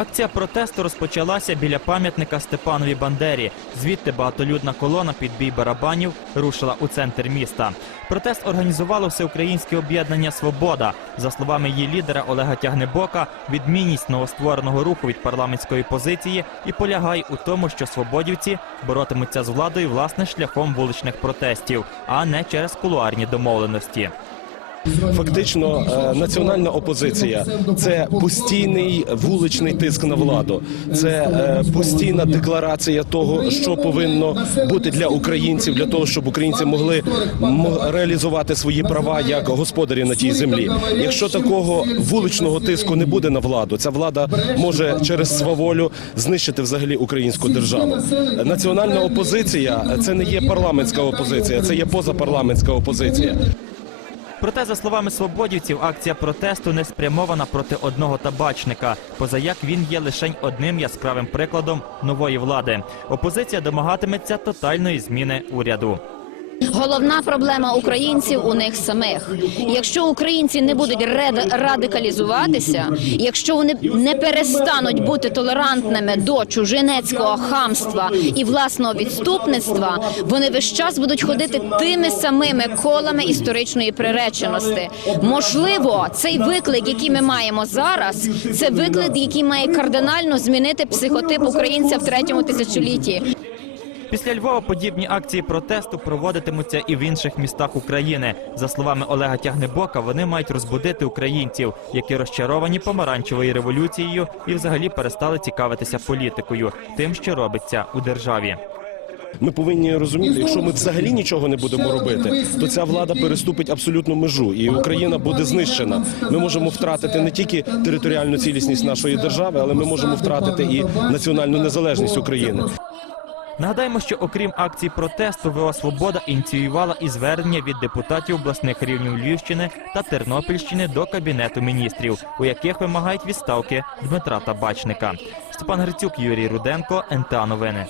Акція протесту розпочалася біля пам'ятника Степанові Бандері. Звідти багатолюдна колона під бій барабанів рушила у центр міста. Протест організувало всеукраїнське об'єднання Свобода. За словами її лідера Олега Тягнебока, відмінність новоствореного руху від парламентської позиції і полягає у тому, що свободівці боротимуться з владою власне шляхом вуличних протестів, а не через кулуарні домовленості. Фактично, е, національна опозиція це постійний вуличний тиск на владу, це е, постійна декларація того, що повинно бути для українців, для того, щоб українці могли реалізувати свої права як господарі на тій землі. Якщо такого вуличного тиску не буде на владу, ця влада може через сваволю знищити взагалі українську державу. Національна опозиція це не є парламентська опозиція, це є позапарламентська опозиція. Проте, за словами свободівців, акція протесту не спрямована проти одного табачника, позаяк він є лише одним яскравим прикладом нової влади. Опозиція домагатиметься тотальної зміни уряду. Головна проблема українців у них самих. Якщо українці не будуть радикалізуватися, якщо вони не перестануть бути толерантними до чужинецького хамства і власного відступництва, вони весь час будуть ходити тими самими колами історичної приреченості. Можливо, цей виклик, який ми маємо зараз, це виклик, який має кардинально змінити психотип українця в третьому тисячолітті. Після Львова подібні акції протесту проводитимуться і в інших містах України. За словами Олега Тягнебока, вони мають розбудити українців, які розчаровані помаранчевою революцією і взагалі перестали цікавитися політикою, тим, що робиться у державі. Ми повинні розуміти, якщо ми взагалі нічого не будемо робити, то ця влада переступить абсолютну межу, і Україна буде знищена. Ми можемо втратити не тільки територіальну цілісність нашої держави, але ми можемо втратити і національну незалежність України. Нагадаємо, що окрім акцій протесту, ВО Свобода ініціювала і звернення від депутатів обласних рівнів Львівщини та Тернопільщини до кабінету міністрів, у яких вимагають відставки Дмитра Табачника. Степан Грицюк, Юрій Руденко, НТА Новини.